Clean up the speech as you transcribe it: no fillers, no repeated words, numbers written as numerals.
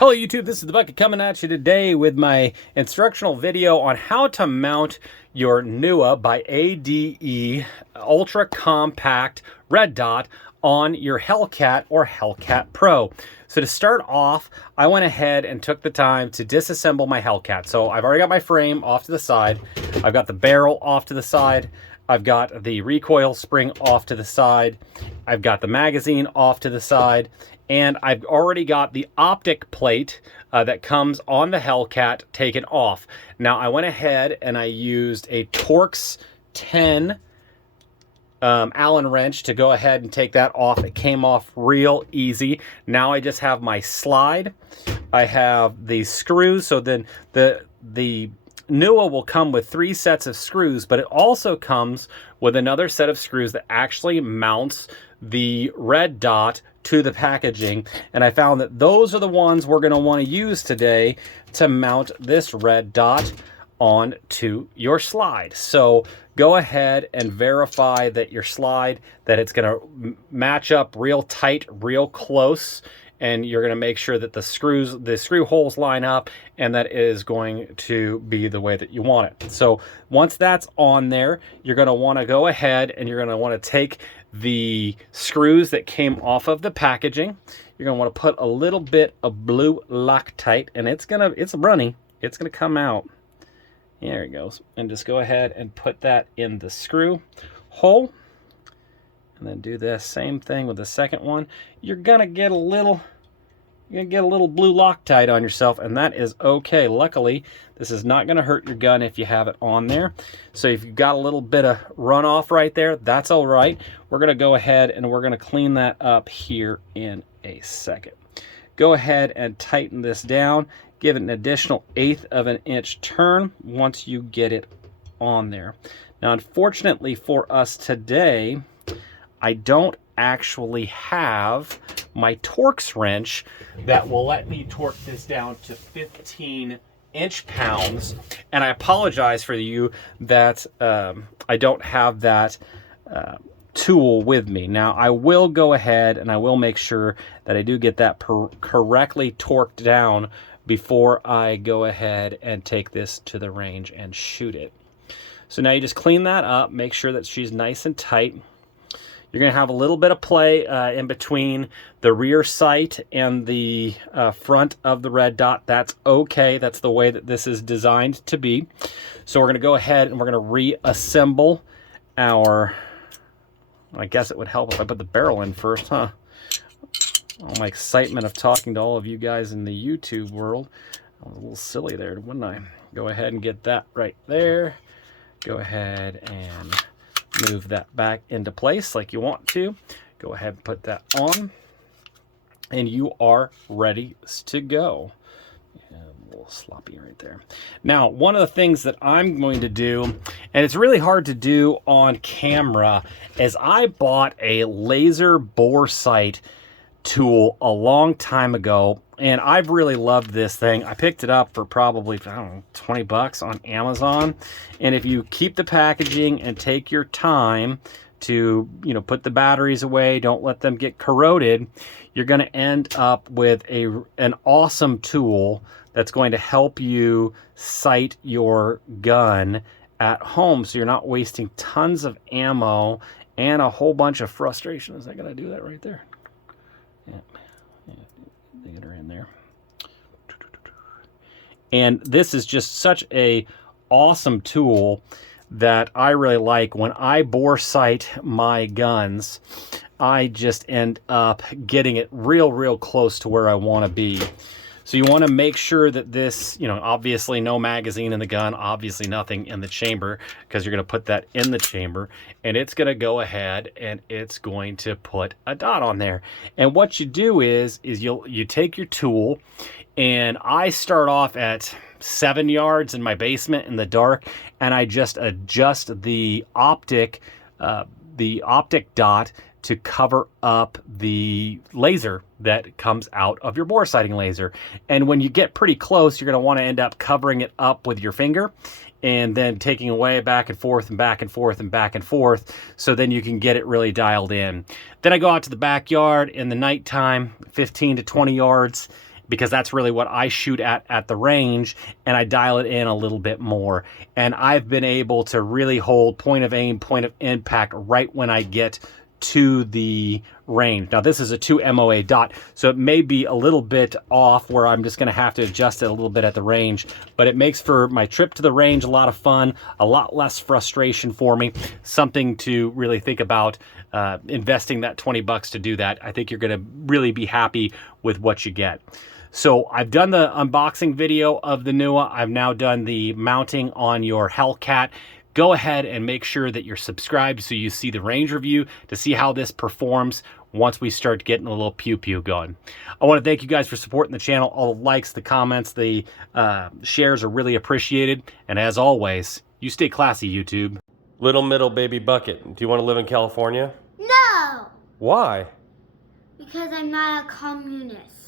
Hello YouTube, this is the Bucket coming at you today with my instructional video on how to mount your NUWA by ADE Ultra Compact Red Dot on your Hellcat or Hellcat Pro. So to start off, I went ahead and took the time to disassemble my Hellcat. So I've already got my frame off to the side, I've got the barrel off to the side, I've got the recoil spring off to the side, I've got the magazine off to the side, and I've already got the optic plate that comes on the Hellcat taken off. Now I went ahead and I used a Torx 10 Allen wrench to go ahead and take that off. It came off real easy. Now I just have my slide. I have the screws, so then the NUWA will come with 3 sets of screws, but it also comes with another set of screws that actually mounts the red dot to the packaging, and I found that those are the ones we're going to want to use today to mount this red dot onto your slide. So go ahead and verify that your slide, that it's going to match up real tight, real close, and you're going to make sure that the screw holes line up and that is going to be the way that you want it. So once that's on there, you're going to want to go ahead and you're going to want to take the screws that came off of the packaging. You're going to want to put a little bit of blue Loctite, and it's runny. It's going to come out. There it goes. And just go ahead and put that in the screw hole. And then do the same thing with the second one. You're gonna get a little blue Loctite on yourself, and that is okay. Luckily, this is not gonna hurt your gun if you have it on there. So if you've got a little bit of runoff right there, that's all right. We're gonna go ahead and we're gonna clean that up here in a second. Go ahead and tighten this down. Give it an additional 1/8 of an inch turn once you get it on there. Now, unfortunately for us today, I don't actually have my Torx wrench that will let me torque this down to 15 inch-pounds. And I apologize for you that I don't have that tool with me. Now, I will go ahead and I will make sure that I do get that correctly torqued down before I go ahead and take this to the range and shoot it. So now you just clean that up, make sure that she's nice and tight. You're going to have a little bit of play in between the rear sight and the front of the red dot. That's okay. That's the way that this is designed to be. So we're going to go ahead and we're going to reassemble our, I guess it would help if I put the barrel in first, huh? All my excitement of talking to all of you guys in the YouTube world. I was a little silly there, wouldn't I? Go ahead and get that right there. Go ahead and move that back into place like you want to. Go ahead and put that on, and you are ready to go. Yeah, a little sloppy right there. Now, one of the things that I'm going to do, and it's really hard to do on camera, is I bought a laser bore sight tool a long time ago, and I've really loved this thing. I picked it up for probably, I don't know, 20 bucks on Amazon. And if you keep the packaging and take your time to, you know, put the batteries away, don't let them get corroded, you're going to end up with an awesome tool that's going to help you sight your gun at home, so you're not wasting tons of ammo and a whole bunch of frustration. Is that going to do that right there? Yeah, get her in there. And this is just such a awesome tool that I really like. When I bore sight my guns, I just end up getting it real close to where I want to be. So you want to make sure that this, you know, obviously no magazine in the gun, obviously nothing in the chamber, because you're going to put that in the chamber, and it's going to go ahead and it's going to put a dot on there. And what you do is you take your tool, and I start off at 7 yards in my basement in the dark, and I just adjust the optic dot to cover up the laser that comes out of your bore sighting laser. And when you get pretty close, you're going to want to end up covering it up with your finger and then taking away back and forth and back and forth and back and forth, so then you can get it really dialed in. Then I go out to the backyard in the nighttime, 15 to 20 yards, because that's really what I shoot at the range, and I dial it in a little bit more. And I've been able to really hold point of aim, point of impact right when I get to the range. Now this is a 2 MOA dot, so it may be a little bit off where I'm just going to have to adjust it a little bit at the range, but it makes for my trip to the range a lot of fun, a lot less frustration for me, something to really think about investing that 20 bucks to do that. I think you're going to really be happy with what you get. So I've done the unboxing video of the NUWA. I've now done the mounting on your Hellcat. Go ahead and make sure that you're subscribed so you see the range review to see how this performs once we start getting a little pew-pew going. I want to thank you guys for supporting the channel. All the likes, the comments, the shares are really appreciated. And as always, you stay classy, YouTube. Little middle baby bucket, do you want to live in California? No! Why? Because I'm not a communist.